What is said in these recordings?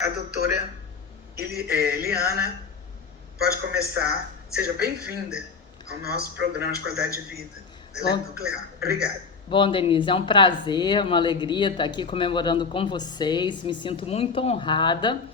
A doutora Eliana pode começar. Seja bem-vinda ao nosso programa de qualidade de vida da Eletronuclear. Obrigada. Bom, Denise, é um prazer, uma alegria estar aqui comemorando com vocês. Me sinto muito honrada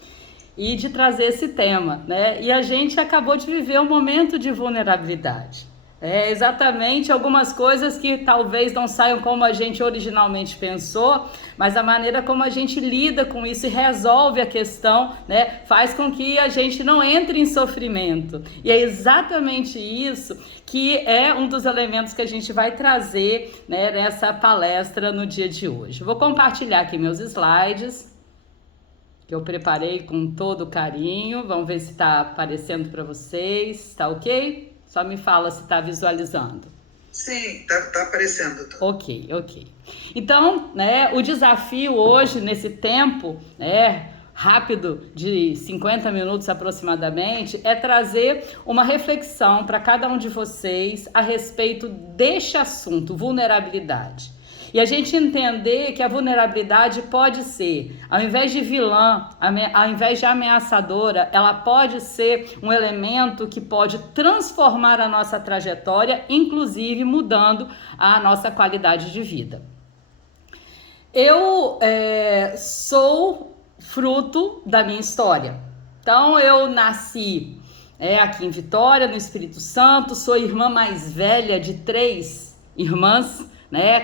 e de trazer esse tema, né? E a gente acabou de viver um momento de vulnerabilidade. É exatamente algumas coisas que talvez não saiam como a gente originalmente pensou, mas a maneira como a gente lida com isso e resolve a questão, né, faz com que a gente não entre em sofrimento. E é exatamente isso que é um dos elementos que a gente vai trazer, né, nessa palestra no dia de hoje. Vou compartilhar aqui meus slides, que eu preparei com todo carinho. Vamos ver se está aparecendo para vocês. Está ok? Só me fala se está visualizando. Sim, tá aparecendo, doutor. Ok. Então, né, o desafio hoje, nesse tempo, rápido de 50 minutos aproximadamente, é trazer uma reflexão para cada um de vocês a respeito deste assunto, vulnerabilidade. E a gente entender que a vulnerabilidade pode ser, ao invés de vilã, ao invés de ameaçadora, ela pode ser um elemento que pode transformar a nossa trajetória, inclusive mudando a nossa qualidade de vida. Eu sou fruto da minha história. Então, eu nasci aqui em Vitória, no Espírito Santo, sou irmã mais velha de 3 irmãs,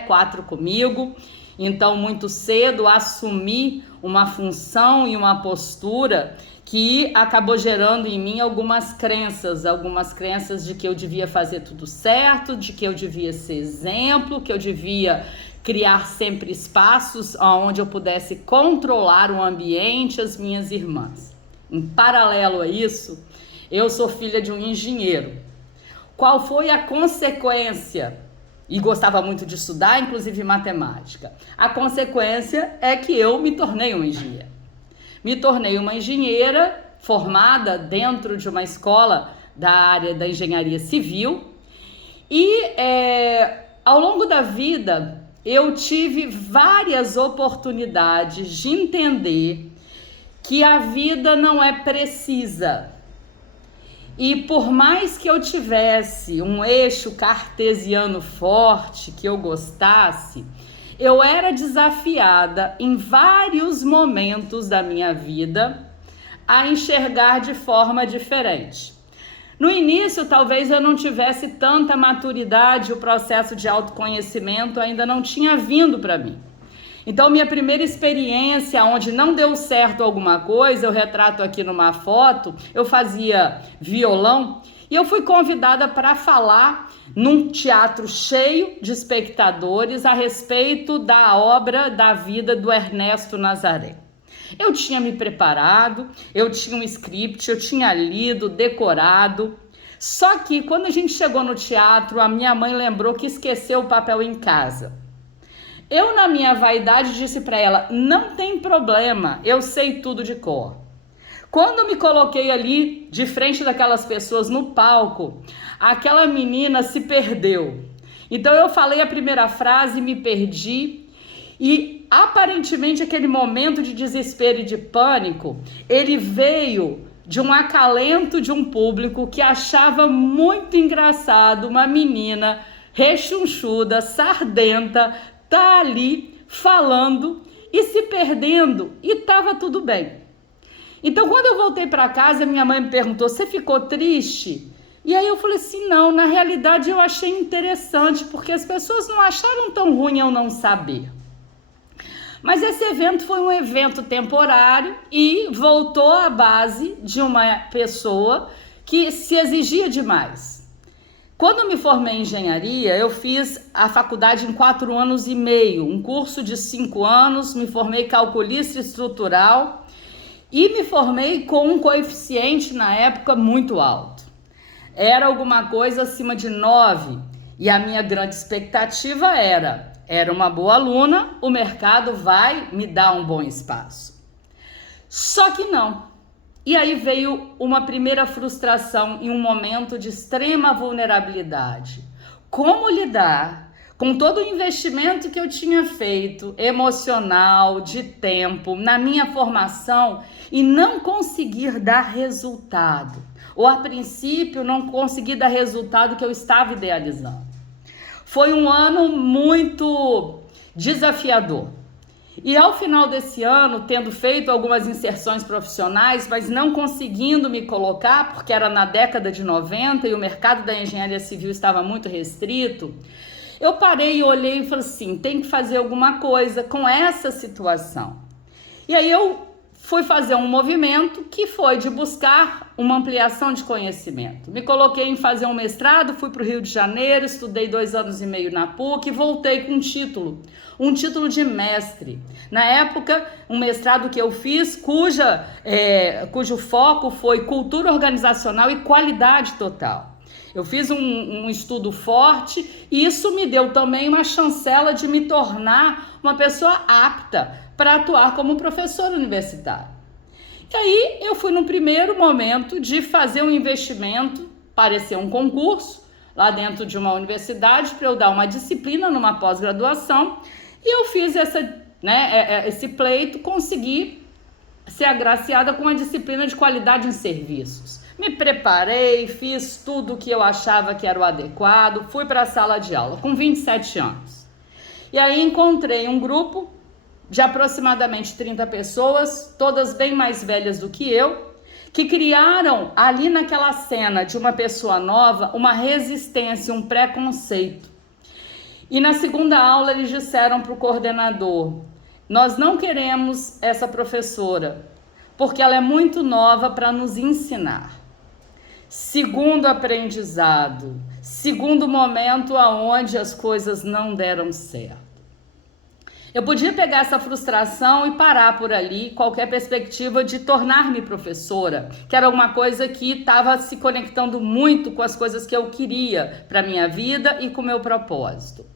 4 comigo. Então, muito cedo assumi uma função e uma postura que acabou gerando em mim algumas crenças de que eu devia fazer tudo certo, de que eu devia ser exemplo, que eu devia criar sempre espaços onde eu pudesse controlar o ambiente, as minhas irmãs. Em paralelo a isso, eu sou filha de um engenheiro. Qual foi a consequência? E gostava muito de estudar, inclusive matemática. A consequência é que eu me tornei uma engenheira. Me tornei uma engenheira formada dentro de uma escola da área da engenharia civil. E ao longo da vida, eu tive várias oportunidades de entender que a vida não é precisa. E por mais que eu tivesse um eixo cartesiano forte, que eu gostasse, eu era desafiada em vários momentos da minha vida a enxergar de forma diferente. No início, talvez eu não tivesse tanta maturidade, o processo de autoconhecimento ainda não tinha vindo para mim. Então, minha primeira experiência onde não deu certo alguma coisa, eu retrato aqui numa foto, eu fazia violão e eu fui convidada para falar num teatro cheio de espectadores a respeito da obra da vida do Ernesto Nazaré. Eu tinha me preparado, eu tinha um script, eu tinha lido, decorado. Só que quando a gente chegou no teatro, a minha mãe lembrou que esqueceu o papel em casa. Eu, na minha vaidade, disse para ela, não tem problema, eu sei tudo de cor. Quando eu me coloquei ali, de frente daquelas pessoas no palco, aquela menina se perdeu. Então eu falei a primeira frase, me perdi e aparentemente aquele momento de desespero e de pânico, ele veio de um acalento de um público que achava muito engraçado uma menina rechonchuda, sardenta, tá ali falando e se perdendo e tava tudo bem. Então, quando eu voltei para casa, minha mãe me perguntou, você ficou triste? E aí eu falei assim, não, na realidade eu achei interessante, porque as pessoas não acharam tão ruim eu não saber. Mas esse evento foi um evento temporário e voltou à base de uma pessoa que se exigia demais. Quando me formei em engenharia, eu fiz a faculdade em 4 anos e meio, um curso de 5 anos, me formei calculista estrutural e me formei com um coeficiente na época muito alto. Era alguma coisa acima de 9 e a minha grande expectativa era uma boa aluna, o mercado vai me dar um bom espaço. Só que não. E aí veio uma primeira frustração em um momento de extrema vulnerabilidade. Como lidar com todo o investimento que eu tinha feito, emocional, de tempo, na minha formação, e não conseguir dar resultado, ou a princípio não conseguir dar resultado que eu estava idealizando. Foi um ano muito desafiador. E ao final desse ano, tendo feito algumas inserções profissionais, mas não conseguindo me colocar, porque era na década de 90 e o mercado da engenharia civil estava muito restrito, eu parei e olhei e falei assim, tem que fazer alguma coisa com essa situação. E aí eu fui fazer um movimento que foi de buscar uma ampliação de conhecimento. Me coloquei em fazer um mestrado, fui para o Rio de Janeiro, estudei 2 anos e meio na PUC e voltei com um título de mestre. Na época, um mestrado que eu fiz, cujo foco foi cultura organizacional e qualidade total. Eu fiz um estudo forte e isso me deu também uma chancela de me tornar uma pessoa apta para atuar como professora universitária. E aí eu fui no primeiro momento de fazer um investimento, parecer um concurso, lá dentro de uma universidade, para eu dar uma disciplina numa pós-graduação, e eu fiz esse pleito, consegui ser agraciada com a disciplina de qualidade em serviços. Me preparei, fiz tudo o que eu achava que era o adequado, fui para a sala de aula com 27 anos. E aí encontrei um grupo de aproximadamente 30 pessoas, todas bem mais velhas do que eu, que criaram ali naquela cena de uma pessoa nova uma resistência, um preconceito. E na segunda aula eles disseram para o coordenador, nós não queremos essa professora, porque ela é muito nova para nos ensinar. Segundo aprendizado, segundo momento aonde as coisas não deram certo. Eu podia pegar essa frustração e parar por ali, qualquer perspectiva de tornar-me professora, que era uma coisa que estava se conectando muito com as coisas que eu queria para minha vida e com o meu propósito.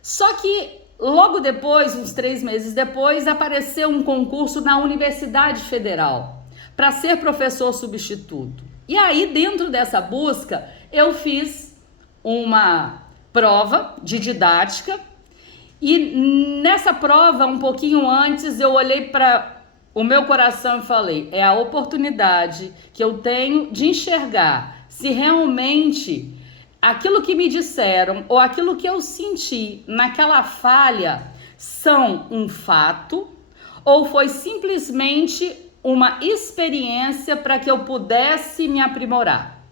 Só que logo depois, uns 3 meses depois, apareceu um concurso na Universidade Federal para ser professor substituto. E aí, dentro dessa busca, eu fiz uma prova de didática e nessa prova, um pouquinho antes, eu olhei para o meu coração e falei, é a oportunidade que eu tenho de enxergar se realmente aquilo que me disseram ou aquilo que eu senti naquela falha são um fato ou foi simplesmente uma experiência para que eu pudesse me aprimorar.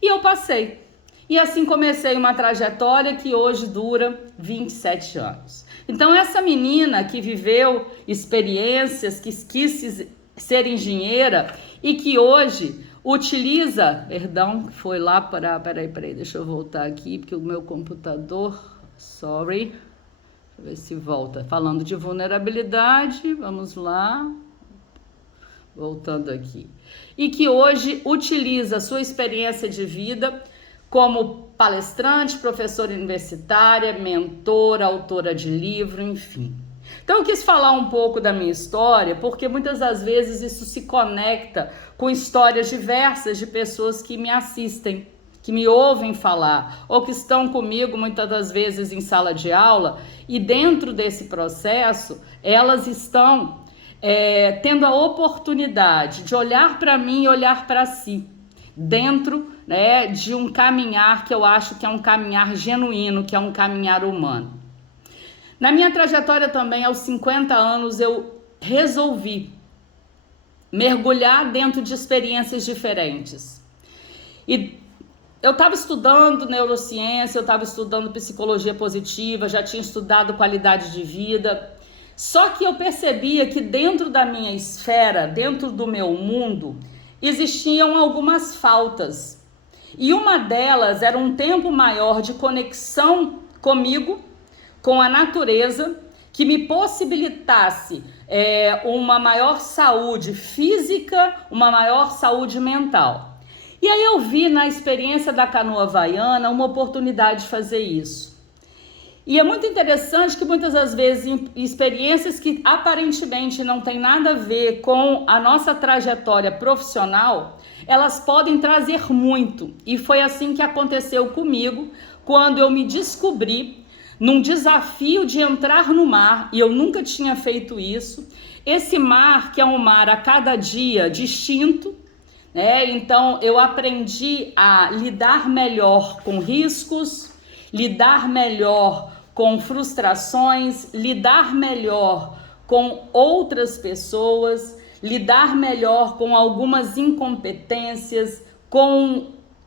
E eu passei. E assim comecei uma trajetória que hoje dura 27 anos. Então essa menina que viveu experiências, que quis ser engenheira e que hoje utiliza, foi lá para, peraí, deixa eu voltar aqui, porque o meu computador, deixa eu ver se volta. Falando de vulnerabilidade, vamos lá. Voltando aqui. E que hoje utiliza a sua experiência de vida como palestrante, professora universitária, mentora, autora de livro, enfim. Então eu quis falar um pouco da minha história, porque muitas das vezes isso se conecta com histórias diversas de pessoas que me assistem, que me ouvem falar, ou que estão comigo muitas das vezes em sala de aula, e dentro desse processo, elas estão tendo a oportunidade de olhar para mim e olhar para si, dentro de um caminhar que eu acho que é um caminhar genuíno, que é um caminhar humano. Na minha trajetória também, aos 50 anos, eu resolvi mergulhar dentro de experiências diferentes. E eu estava estudando neurociência, eu estava estudando psicologia positiva, já tinha estudado qualidade de vida. Só que eu percebia que dentro da minha esfera, dentro do meu mundo, existiam algumas faltas. E uma delas era um tempo maior de conexão comigo, com a natureza, que me possibilitasse uma maior saúde física, uma maior saúde mental. E aí eu vi na experiência da canoa havaiana uma oportunidade de fazer isso. E é muito interessante que muitas das vezes experiências que aparentemente não tem nada a ver com a nossa trajetória profissional, elas podem trazer muito. E foi assim que aconteceu comigo quando eu me descobri num desafio de entrar no mar, e eu nunca tinha feito isso. Esse mar, que é um mar a cada dia distinto, né? Então eu aprendi a lidar melhor com riscos, lidar melhor com frustrações, lidar melhor com outras pessoas, lidar melhor com algumas incompetências, com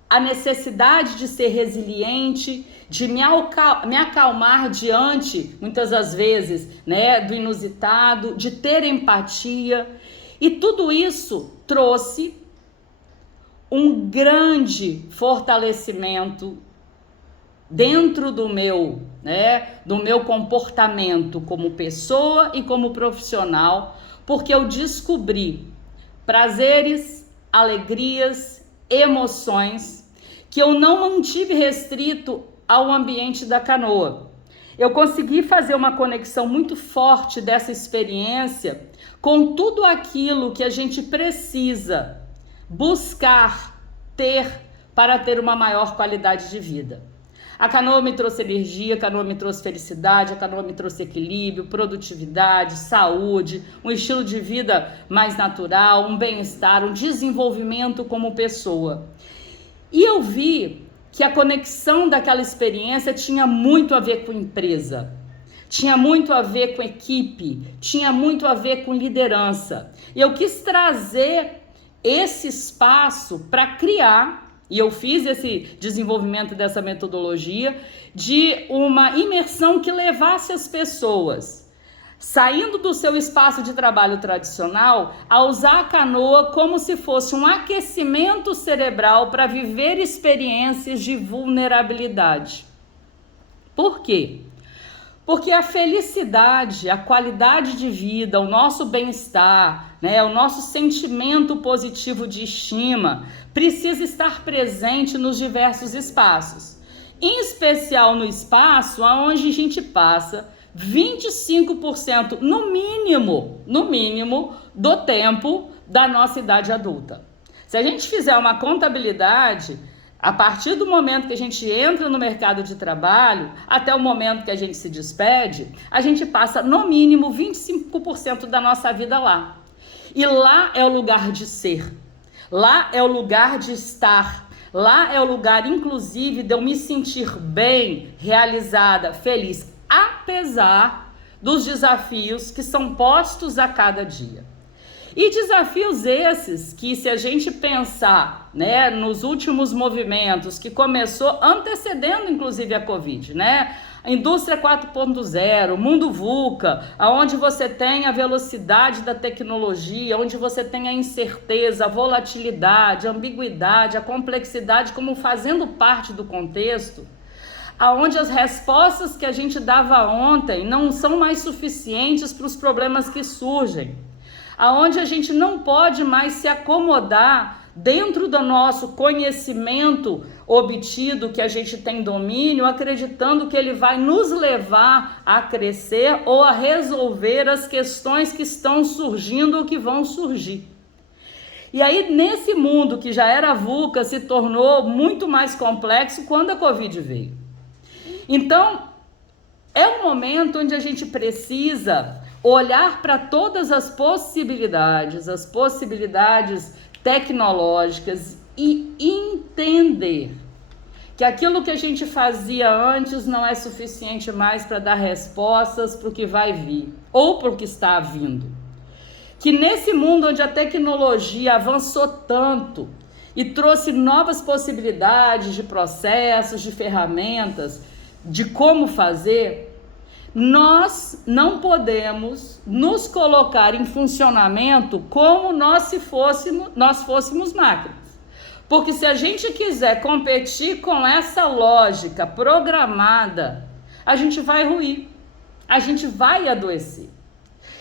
a necessidade de ser resiliente, de me acalmar diante, muitas das vezes, né, do inusitado, de ter empatia. E tudo isso trouxe um grande fortalecimento dentro do meu comportamento como pessoa e como profissional, porque eu descobri prazeres, alegrias, emoções que eu não mantive restrito ao ambiente da canoa. Eu consegui fazer uma conexão muito forte dessa experiência com tudo aquilo que a gente precisa buscar ter para ter uma maior qualidade de vida. A canoa me trouxe energia, a canoa me trouxe felicidade, a canoa me trouxe equilíbrio, produtividade, saúde, um estilo de vida mais natural, um bem-estar, um desenvolvimento como pessoa. E eu vi que a conexão daquela experiência tinha muito a ver com empresa, tinha muito a ver com equipe, tinha muito a ver com liderança. E eu quis trazer esse espaço para criar, e eu fiz esse desenvolvimento dessa metodologia, de uma imersão que levasse as pessoas, saindo do seu espaço de trabalho tradicional, a usar a canoa como se fosse um aquecimento cerebral para viver experiências de vulnerabilidade. Por quê? Porque a felicidade, a qualidade de vida, o nosso bem-estar, né, o nosso sentimento positivo de estima precisa estar presente nos diversos espaços. Em especial no espaço onde a gente passa 25% no mínimo do tempo da nossa idade adulta. Se a gente fizer uma contabilidade, a partir do momento que a gente entra no mercado de trabalho até o momento que a gente se despede, a gente passa no mínimo 25% da nossa vida lá. E lá é o lugar de ser, lá é o lugar de estar, lá é o lugar, inclusive, de eu me sentir bem, realizada, feliz, apesar dos desafios que são postos a cada dia. E desafios esses que, se a gente pensar, né, nos últimos movimentos que começou antecedendo inclusive a Covid, né? A indústria 4.0, mundo VUCA, onde você tem a velocidade da tecnologia, onde você tem a incerteza, a volatilidade, a ambiguidade, a complexidade como fazendo parte do contexto, aonde as respostas que a gente dava ontem não são mais suficientes para os problemas que surgem, aonde a gente não pode mais se acomodar dentro do nosso conhecimento obtido, que a gente tem domínio, acreditando que ele vai nos levar a crescer ou a resolver as questões que estão surgindo ou que vão surgir. E aí, nesse mundo que já era VUCA, se tornou muito mais complexo quando a Covid veio. Então, é um momento onde a gente precisa olhar para todas as possibilidades tecnológicas e entender que aquilo que a gente fazia antes não é suficiente mais para dar respostas para o que vai vir ou para o que está vindo. Que nesse mundo onde a tecnologia avançou tanto e trouxe novas possibilidades de processos, de ferramentas, de como fazer, nós não podemos nos colocar em funcionamento como nós fôssemos máquinas. Porque se a gente quiser competir com essa lógica programada, a gente vai ruir, a gente vai adoecer.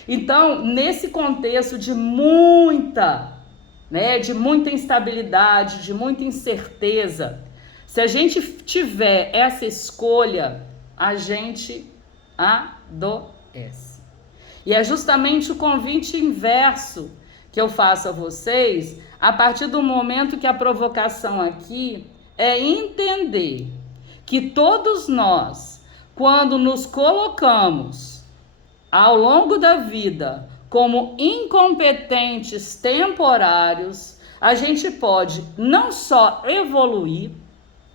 Então, nesse contexto de muita instabilidade, de muita incerteza, se a gente tiver essa escolha, a gente adoece. E é justamente o convite inverso que eu faço a vocês, a partir do momento que a provocação aqui é entender que todos nós, quando nos colocamos ao longo da vida como incompetentes temporários, a gente pode não só evoluir,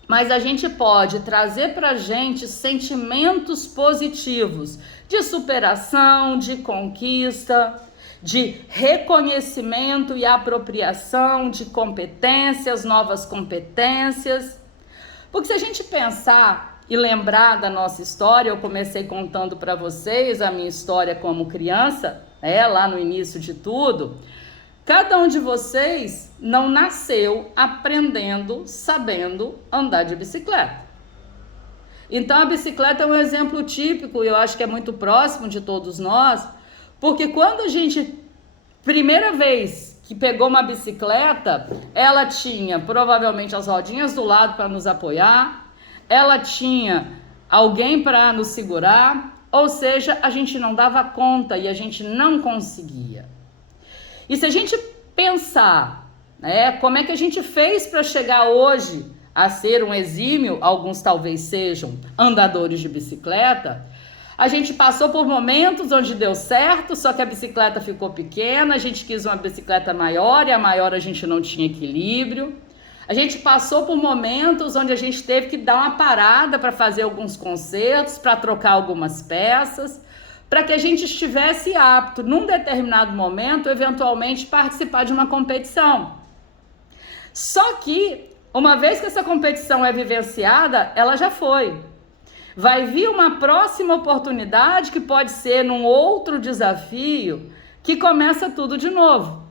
mas a gente pode trazer para a gente sentimentos positivos de superação, de conquista, de reconhecimento e apropriação de competências, novas competências. Porque se a gente pensar e lembrar da nossa história, eu comecei contando para vocês a minha história como criança, lá no início de tudo. Cada um de vocês não nasceu aprendendo, sabendo andar de bicicleta. Então a bicicleta é um exemplo típico, e eu acho que é muito próximo de todos nós, porque quando a gente, primeira vez que pegou uma bicicleta, ela tinha provavelmente as rodinhas do lado para nos apoiar, ela tinha alguém para nos segurar, ou seja, a gente não dava conta e a gente não conseguia. E se a gente pensar, como é que a gente fez para chegar hoje a ser um exímio, alguns talvez sejam andadores de bicicleta, a gente passou por momentos onde deu certo, só que a bicicleta ficou pequena, a gente quis uma bicicleta maior e a maior a gente não tinha equilíbrio. A gente passou por momentos onde a gente teve que dar uma parada para fazer alguns consertos, para trocar algumas peças, para que a gente estivesse apto, num determinado momento, eventualmente participar de uma competição. Só que, uma vez que essa competição é vivenciada, ela já foi. Vai vir uma próxima oportunidade, que pode ser num outro desafio, que começa tudo de novo.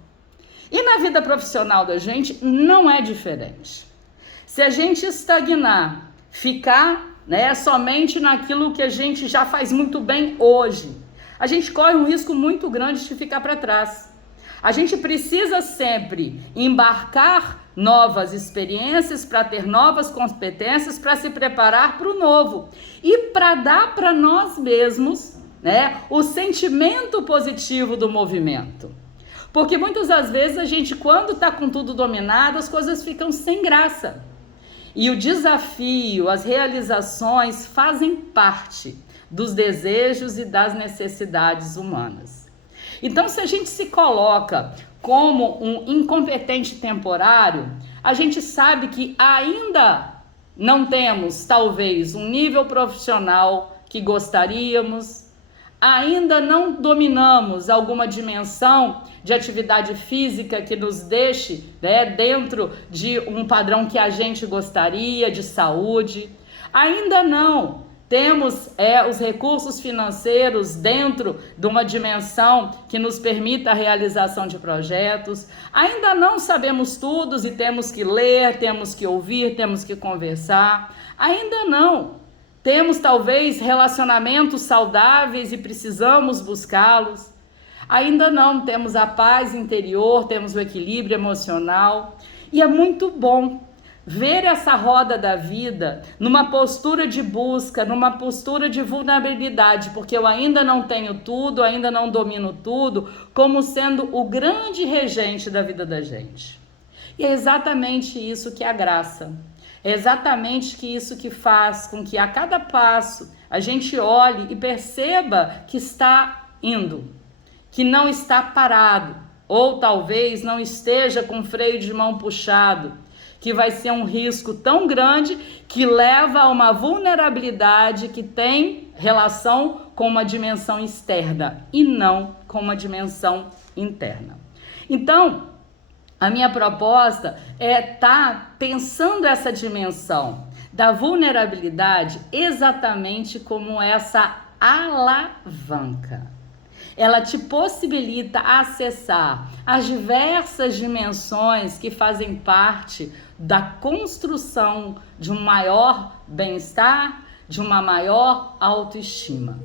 E na vida profissional da gente não é diferente. Se a gente estagnar, ficar somente naquilo que a gente já faz muito bem hoje, a gente corre um risco muito grande de ficar para trás. A gente precisa sempre embarcar novas experiências para ter novas competências, para se preparar para o novo e para dar para nós mesmos o sentimento positivo do movimento. Porque muitas das vezes a gente, quando está com tudo dominado, as coisas ficam sem graça. E o desafio, as realizações fazem parte dos desejos e das necessidades humanas. Então, se a gente se coloca como um incompetente temporário, a gente sabe que ainda não temos, talvez, um nível profissional que gostaríamos, ainda não dominamos alguma dimensão de atividade física que nos deixe dentro de um padrão que a gente gostaria, de saúde. Ainda não temos os recursos financeiros dentro de uma dimensão que nos permita a realização de projetos. Ainda não sabemos tudo e temos que ler, temos que ouvir, temos que conversar. Ainda não temos talvez relacionamentos saudáveis e precisamos buscá-los. Ainda não temos a paz interior, temos o equilíbrio emocional. E é muito bom ver essa roda da vida numa postura de busca, numa postura de vulnerabilidade, porque eu ainda não tenho tudo, ainda não domino tudo, como sendo o grande regente da vida da gente. E é exatamente isso que é a graça. É exatamente isso que faz com que a cada passo a gente olhe e perceba que está indo, que não está parado, ou talvez não esteja com freio de mão puxado, que vai ser um risco tão grande que leva a uma vulnerabilidade que tem relação com uma dimensão externa e não com uma dimensão interna. Então, a minha proposta é estar pensando essa dimensão da vulnerabilidade exatamente como essa alavanca. Ela te possibilita acessar as diversas dimensões que fazem parte da construção de um maior bem-estar, de uma maior autoestima.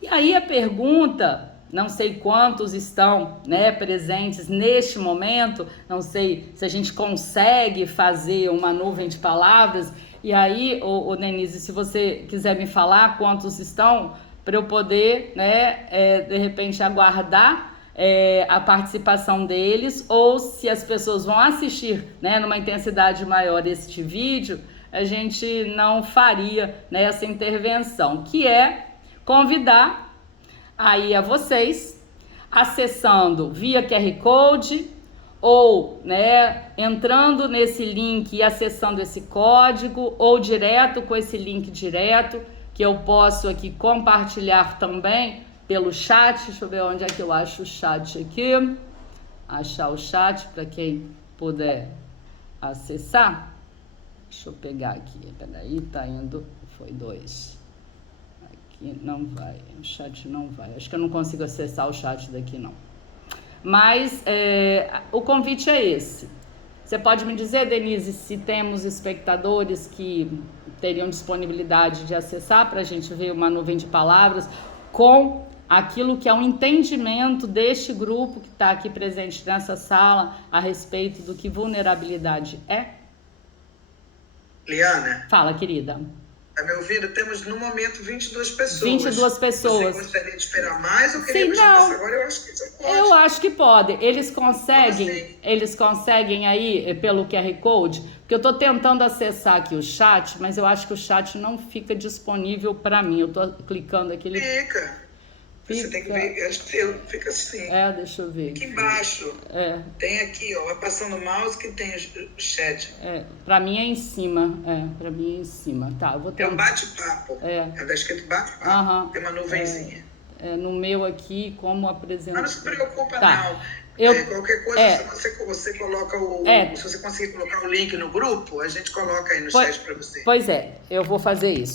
E aí a pergunta, não sei quantos estão presentes neste momento, não sei se a gente consegue fazer uma nuvem de palavras, e aí, Denise, se você quiser me falar quantos estão, para eu poder, de repente, aguardar a participação deles, ou se as pessoas vão assistir numa intensidade maior este vídeo, a gente não faria, né, essa intervenção, que é convidar aí a vocês, acessando via QR Code ou, né, entrando nesse link e acessando esse código, ou direto com esse link direto, que eu posso aqui compartilhar também pelo chat. Deixa eu ver onde é que eu acho o chat aqui. Achar o chat para quem puder acessar. Deixa eu pegar aqui. Peraí, tá indo. Foi 2. Aqui não vai. O chat não vai. Acho que eu não consigo acessar o chat daqui, não. Mas o convite é esse. Você pode me dizer, Denise, se temos espectadores que teriam disponibilidade de acessar para a gente ver uma nuvem de palavras com aquilo que é um entendimento deste grupo que está aqui presente nessa sala a respeito do que vulnerabilidade é? Liana? Fala, querida. Tá me ouvindo? Temos, no momento, 22 pessoas. 22 pessoas. Você gostaria de esperar mais ou queria começar agora? Eu acho que você pode. Eu acho que pode. Eles conseguem aí pelo QR Code? Porque eu estou tentando acessar aqui o chat, mas eu acho que o chat não fica disponível para mim. Eu estou clicando aqui. Fica. Você tem que ver, acho que fica assim. Deixa eu ver. Aqui embaixo. Tem aqui, ó, vai passando o mouse que tem o chat. Pra mim é em cima. Pra mim é em cima. Tá, eu vou ter. É um bate-papo. Tá escrito bate-papo. Tem uma nuvenzinha. No meu aqui, como apresentar. Mas não se preocupa, tá. não. Qualquer coisa, se você coloca se você conseguir colocar o link no grupo, a gente coloca aí no chat pra você. Pois é, eu vou fazer isso.